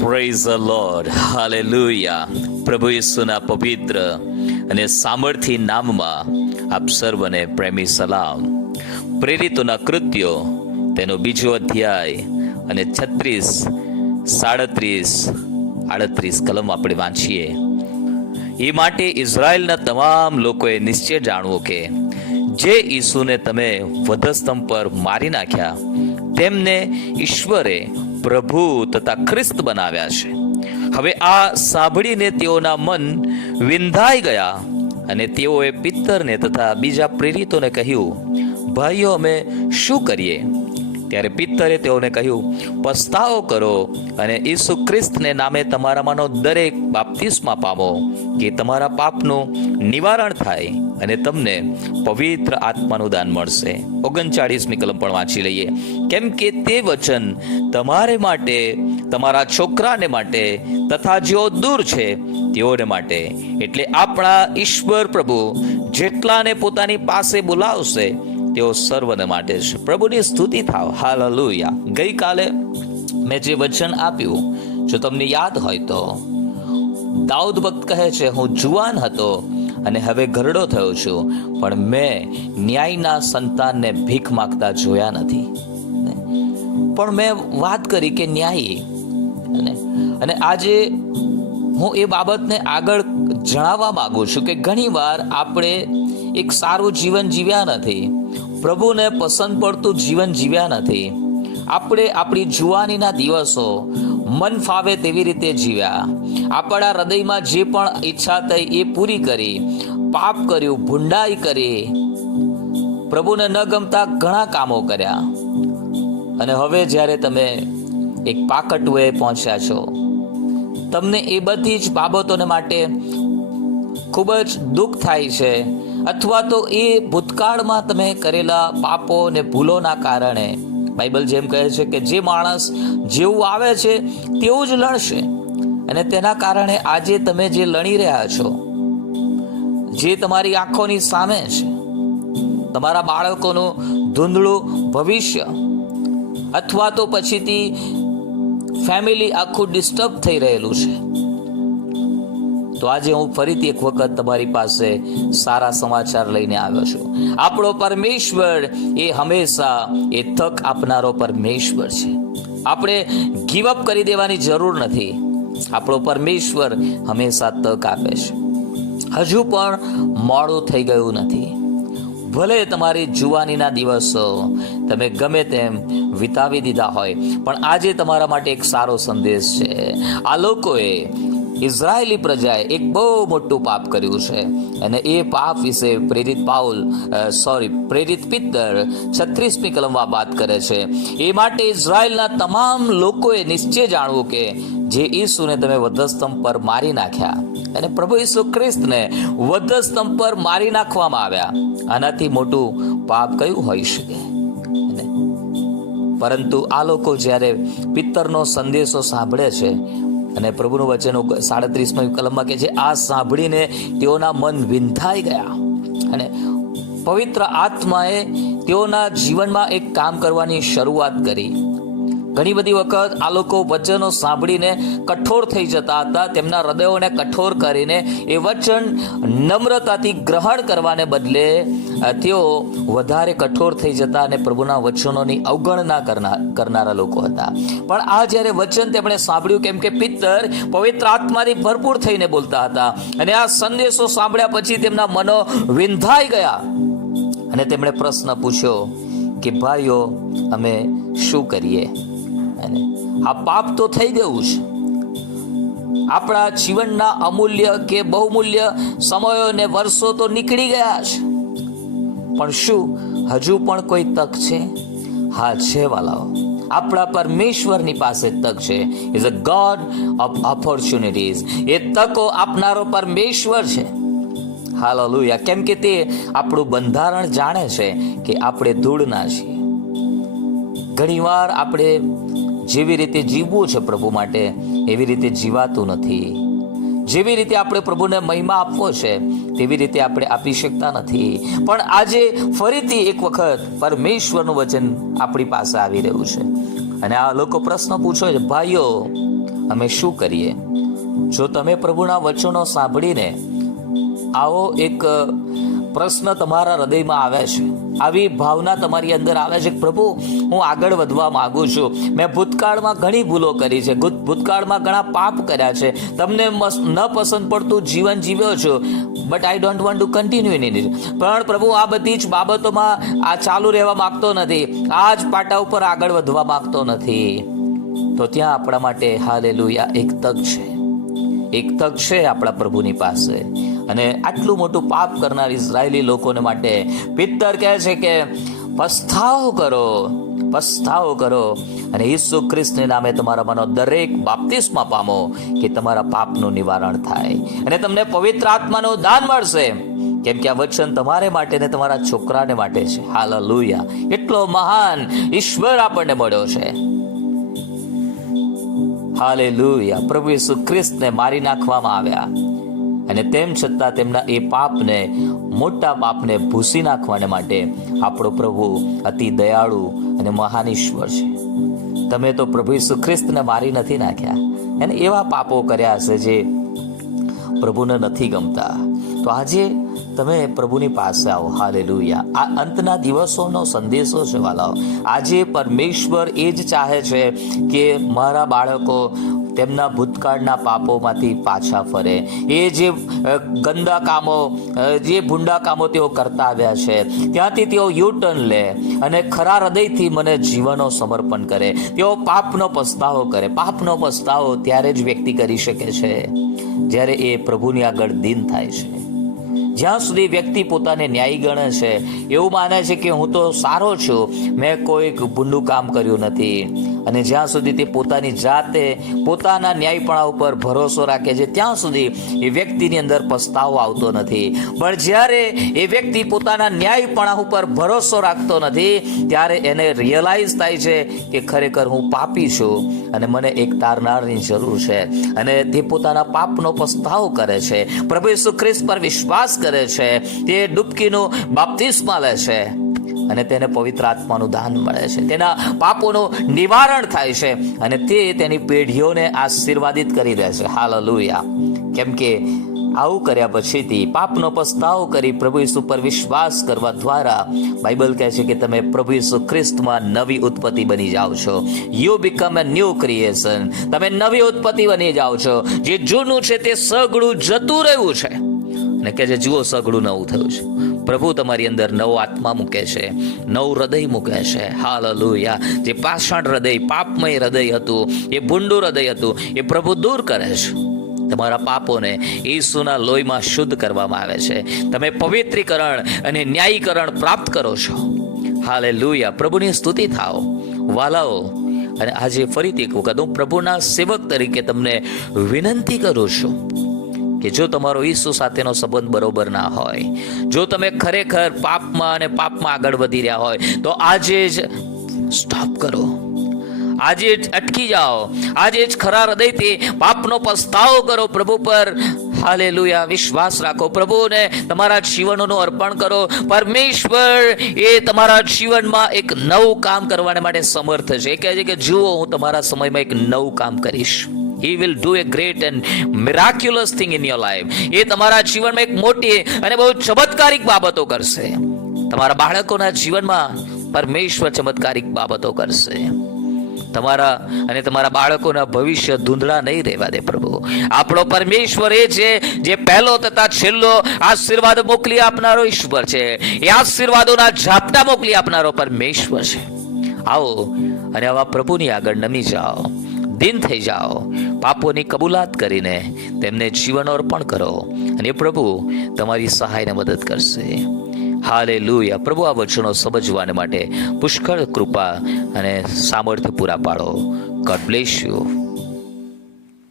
Praise the lord, hallelujah. પ્રભુ ઈસુના પવિત્ર અને સામર્થ્ય નામમાં આપ સર્વને પ્રેમી સલામ. પ્રેરિતોના કૃત્યો તેનો 2 અધ્યાય અને 36, 37, 38 કલમ આપણે વાંચીએ. એ માટે ઇઝરાયલના તમામ લોકોએ નિશ્ચય જાણવું કે જે ઈસુને તમે વધસ્તંભ પર મારી નાખ્યા તેમને ઈશ્વરે પ્રભુ તથા ખ્રિસ્ત બનાવ્યા છે. હવે આ સાંભળીને તેઓના મન વિંધાઈ ગયા અને તેઓએ પિત્તરને તથા બીજા પ્રેરિતોને કહ્યું, ભાઈઓ, અમે શું કરીએ? ત્યારે પિત્તરે તેઓને કહ્યું, પસ્તાવો કરો અને ઈસુ ખ્રિસ્તને નામે તમારામાંનો દરેક બાપ્તિસ્મા પામો, કે તમારા પાપનું નિવારણ થાય અને તમને પવિત્ર આત્માનું દાન મળશે. 39મી કલમ પણ વાંચી લઈએ. કેમ કે તે વચન તમારે માટે, તમારા છોકરાને માટે તથા જેઓ દૂર છે તેઓને માટે, એટલે આપણા ઈશ્વર પ્રભુ જેટલાને પોતાની પાસે બોલાવશે તેઓ સર્વને માટે છે. પ્રભુની સ્તુતિ થાવ, હાલેલુયા. ગઈકાલે મેં જે વચન આપ્યું, જો તમને યાદ હોય તો, દાઉદ ભક્ત કહે છે, હું જુવાન હતો અને હવે ઘરડો થયો છું, પણ મેં ન્યાયના સંતાનને ભીખ માંગતા જોયા નથી. પણ મેં વાત કરી કે ન્યાયી, અને આજે હું એ બાબતને આગળ જણાવવા માંગુ છું કે ઘણીવાર આપણે એક સારું જીવન જીવ્યા નથી, પ્રભુને પસંદ પડતું જીવન જીવ્યા નથી. આપણે આપણી જુવાનીના દિવસો મન ફાવે તેવી રીતે જીવ્યા. આપણા હૃદયમાં જે પણ ઈચ્છા થઈ એ પૂરી કરી, પાપ કર્યું, ભૂંડાઈ કરી, પ્રભુને ન ગમતા ઘણા કામો કર્યા. અને હવે જ્યારે તમે એક પાકટવે પહોંચ્યા છો, તમને એ બધી જ બાબતોને માટે ખૂબ જ દુઃખ થાય છે, અથવા તો એ ભૂતકાળમાં તમે કરેલા પાપો અને ભૂલોના કારણે બાઇબલ જેમ કહે છે કે જે માણસ જેવું આવે છે તેવું જ લડશે. અને તેના કારણે આજે તમે જે લડી રહ્યા છો, જે તમારી આંખોની સામે છે, તમારા બાળકોનું ધૂંધળું ભવિષ્ય, અથવા તો પછીથી ફેમિલી આખું ડિસ્ટર્બ થઈ રહેલું છે, તો આજે હું ફરીથી એક વખત તમારી પાસે સારા સમાચાર લઈને આવ્યો છું. આપણો પરમેશ્વર એ હંમેશા એ તક આપનારો પરમેશ્વર છે. આપણે ગીવ અપ કરી દેવાની જરૂર નથી. આપણો પરમેશ્વર હંમેશા તક આપે છે. હજુ પણ મોડું થઈ ગયું નથી. ભલે તમારી જુવાનીના દિવસો તમે ગમે તેમ વિતાવી દીધા હોય, પણ આજે તમારા માટે એક સારો સંદેશ છે. આ લોકોએ, ઇઝરાયેલી પ્રજાએ એક બહુ મોટું પાપ કર્યું છે, અને એ પાપ વિશે પ્રેરિત પિત્તર 36મી કલમમાં વાત કરે છે. એ માટે ઇઝરાયેલના તમામ લોકોએ નિશ્ચય જાણવું કે જે ઈસુને તમે વધસ્તંભ પર મારી નાખ્યા, અને પ્રભુ ઈસુ ખ્રિસ્તને વધસ્તંભ પર મારી નાખવામાં આવ્યા, આનાથી મોટું પાપ કયું હોઈ શકે? પરંતુ આ લોકો જ્યારે પિત્તરનો સંદેશો સાંભળે છે, અને પ્રભુનું વચન 37મી કલમમાં કે છે, આ સાંભળીને તેઓના મન વિંધાઈ ગયા, અને પવિત્ર આત્માએ તેઓના જીવનમાં એક કામ કરવાની શરૂઆત કરી. ઘણી બધી વખત આ લોકો વચનો સાંભળીને કઠોર થઈ જતા હતા. તેમના હૃદયોને કઠોર કરીને એ વચન નમ્રતાથી ગ્રહણ કરવાને બદલે તેઓ વધારે કઠોર થઈ જતા અને પ્રભુના વચનોની અવગણના કરનારા લોકો હતા. પણ આ જ્યારે વચન તેમણે સાંભળ્યું, કેમ કે પિત્તર પવિત્ર આત્માથી ભરપૂર થઈને બોલતા હતા, અને આ સંદેશો સાંભળ્યા પછી તેમના મનો વિંધાઈ ગયા, અને તેમણે પ્રશ્ન પૂછ્યો કે ભાઈઓ, અમે શું કરીએ? આ પાપ તો થઈ ગયું છે. આપણા જીવનના અમૂલ્ય કે બહુમૂલ્ય સમયો ને વર્ષો તો નીકળી ગયા છે, પણ શું હજુ પણ કોઈ તક છે? હા છે વાલાઓ, આપણા પરમેશ્વરની પાસે તક છે. Is a God of opportunities. એ તકો આપનારો પરમેશ્વર છે. હાલેલુયા. કેમ કે તે આપણું બંધારણ જાણે છે કે આપણે ધૂળના છીએ. ઘણીવાર આપણે જેવી રીતે જીવવું છે પ્રભુ માટે, એવી રીતે જીવાતું નથી. જેવી રીતે આપણે પ્રભુને મહિમા આપવો છે તેવી રીતે આપણે આપી શકતા નથી. પણ આજે ફરીથી એક વખત પરમેશ્વરનું વચન આપણી પાસે આવી રહ્યું છે, અને આ લોકો પ્રશ્ન પૂછો છે, ભાઈઓ અમે શું કરીએ? જો તમે પ્રભુના વચનો સાંભળીને આવો એક પ્રશ્ન તમારા હૃદયમાં આવે છે, આવી ભાવના તમારી અંદર આવે છે, પ્રભુ હું આગળ વધવા માંગુ છું, મેં ભૂતકાળમાં ઘણી ભૂલો કરી છે, ભૂતકાળમાં ઘણા પાપ કર્યા છે, તમને ન પસંદ પડતું જીવન જીવ્યો છું, but I don't want to continue in it. પણ પ્રભુ આ બધી જ બાબતોમાં આ ચાલુ રહેવા માંગતો નથી, આ જ પાટા ઉપર આગળ વધવા માંગતો નથી. તો ત્યાં આપણા માટે હાલેલુયા એક તક છે, એક તક છે આપણા પ્રભુની પાસે. અને આટલું મોટું પાપ કરનાર ઇઝરાયેલી લોકોને માટે પિત્તર કહે છે કે પસ્તાવો કરો, પસ્તાવો કરો અને ઈસુ ખ્રિસ્તના નામે તમારા મનો દરેક બાપ્તિસ્મા પામો કે તમારા પાપનું નિવારણ થાય અને તમને પવિત્ર આત્માનું દાન મળશે, કેમ કે આ વચન તમારે માટે ને તમારા છોકરાને માટે છે. હાલેલુયા! એટલો મહાન ઈશ્વર આપણને મળ્યો છે. હાલેલુયા! પ્રભુ ઈસુ ખ્રિસ્તને મારી નાખવામાં આવ્યા અને તેમ છતાં તેમના એ પાપને, મોટા પાપને ભૂસી નાખવાને માટે આપણો પ્રભુ અતિ દયાળુ અને મહાન ઈશ્વર છે. તમે તો પ્રભુ ઈસુ ખ્રિસ્તને મારી નથી નાખ્યા, અને એવા પાપો કર્યા હશે જે પ્રભુને નથી ગમતા. તો આજે તમે પ્રભુની પાસે આવો. હાલેલુયા! આ અંતના દિવસોનો સંદેશો છે વાલાઓ. આજે પરમેશ્વર એ જ ચાહે છે કે મારા બાળકો તેમના ભૂતકાળના પાપોમાંથી પાછા ફરે. એ જે ગંદા કામો, જે ભૂંડા કામો તેઓ કરતા આવ્યા છે, ત્યાંથી તેઓ યુટર્ન લે અને ખરા હૃદયથી મને જીવનનો સમર્પણ કરે. તેઓ પાપનો પસ્તાવો કરે. પાપનો પસ્તાવો ત્યારે જ વ્યક્તિ કરી શકે છે જ્યારે એ પ્રભુની આગળ દીન થાય છે. જ્યાં સુધી વ્યક્તિ પોતાને ન્યાયી ગણે છે, એવું માને છે કે હું તો સારો છું, મેં કોઈ ભૂંડું કામ કર્યું નથી, અને જ્યાં સુધી તે પોતાની જાતે પોતાના ન્યાયપણા ઉપર ભરોસો રાખે છે, ત્યાં સુધી એ વ્યક્તિની અંદર પસ્તાવો આવતો નથી. પણ જ્યારે એ વ્યક્તિ પોતાના ન્યાયપણા ઉપર ભરોસો રાખતો નથી, ત્યારે એને રિયલાઇઝ થાય છે કે ખરેખર હું પાપી છું અને મને એક તારનારની જરૂર છે, અને તે પોતાના પાપનો પસ્તાવો કરે છે, પ્રભુ ઈસુ ખ્રિસ્ત પર વિશ્વાસ કરે છે, તે ડૂબકીનું બાપ્તિસ્મા લે છે અને તેને પવિત્ર આત્માનું દાન મળે છે, તેના પાપોનું નિવારણ થાય છે અને તે તેની પેઢીઓને આશીર્વાદિત કરી દે છે. હાલેલુયા! કેમ કે આવું કર્યા પછીથી પાપનો પસ્તાવો કરી પ્રભુ ઈસુ પર વિશ્વાસ કરવા દ્વારા બાઇબલ કહે છે કે તમે પ્રભુ ઈસુ ખ્રિસ્તમાં નવી ઉત્પત્તિ બની જાઓ છો. You become a new creation. તમે નવી ઉત્પત્તિ બની જાઓ છો. જે જૂનું છે તે સગળું જતું રહ્યું છે અને કે જે જુઓ સગળું નવું થયું છે. પ્રભુ તમારી અંદર નવો આત્મા મૂકે છે, નવું હૃદય મૂકે છે. હાલેલુયા! જે પાષાણ હૃદય, પાપમય હૃદય હતું, એ ભૂંડું હૃદય હતું, એ પ્રભુ દૂર કરે છે. તમારા પાપોને ઈસુના લોહીમાં શુદ્ધ કરવામાં આવે છે. તમે પવિત્રીકરણ અને ન્યાયીકરણ પ્રાપ્ત કરો છો. હાલેલુયા! પ્રભુની સ્તુતિ થાઓ વાલાઓ. અને આજે ફરીથી એક વખત હું પ્રભુના સેવક તરીકે તમને વિનંતી કરું છું કે જો તમારો ઈસુ સાથેનો સંબંધ બરોબર ના હોય, જો તમે ખરેખર પાપમાં અને પાપમાં આગળ વધી રહ્યા હોય, તો આજે જ સ્ટોપ કરો. આજે જ અટકી જાઓ. આજે જ ખરા હૃદયથી પાપનો પસ્તાવો કરો. પ્રભુ પર હાલેલુયા વિશ્વાસ રાખો. પ્રભુને તમારા જીવનનું અર્પણ કરો. પરમેશ્વર એ તમારા જીવનમાં એક નવું કામ કરવા માટે સમર્થ છે. એ કહે છે કે જુઓ, હું તમારા સમયમાં એક નવું કામ કરીશ. He will do a great and miraculous thing in your life. એ તમારા જીવનમાં એક મોટી અને બહુ ચમત્કારિક બાબતો કરશે. તમારા બાળકોના જીવનમાં પરમેશ્વર ચમત્કારિક બાબતો કરશે. તમારા અને તમારા બાળકોના ભવિષ્ય ધૂંધળા નહીં રહેવા દે પ્રભુ. આપણો પરમેશ્વર એ છે જે પહેલો તથા છેલ્લો આશીર્વાદ મોકલી આપનારો ઈશ્વર છે. એ આશીર્વાદોના ઝાપટા મોકલી આપનારો પરમેશ્વર છે. આવો અને આવા પ્રભુની આગળ નમી જાઓ, દીન થઈ જાઓ, પાપોની કબૂલાત કરીને તેમને જીવન અર્પણ કરો અને પ્રભુ તમારી સહાયને મદદ કરશે. હાલેલુયા! પ્રભુ આ વચનો સમજવાને માટે પુષ્કળ કૃપા અને સામર્થ્ય પૂરા પાડો. God bless you.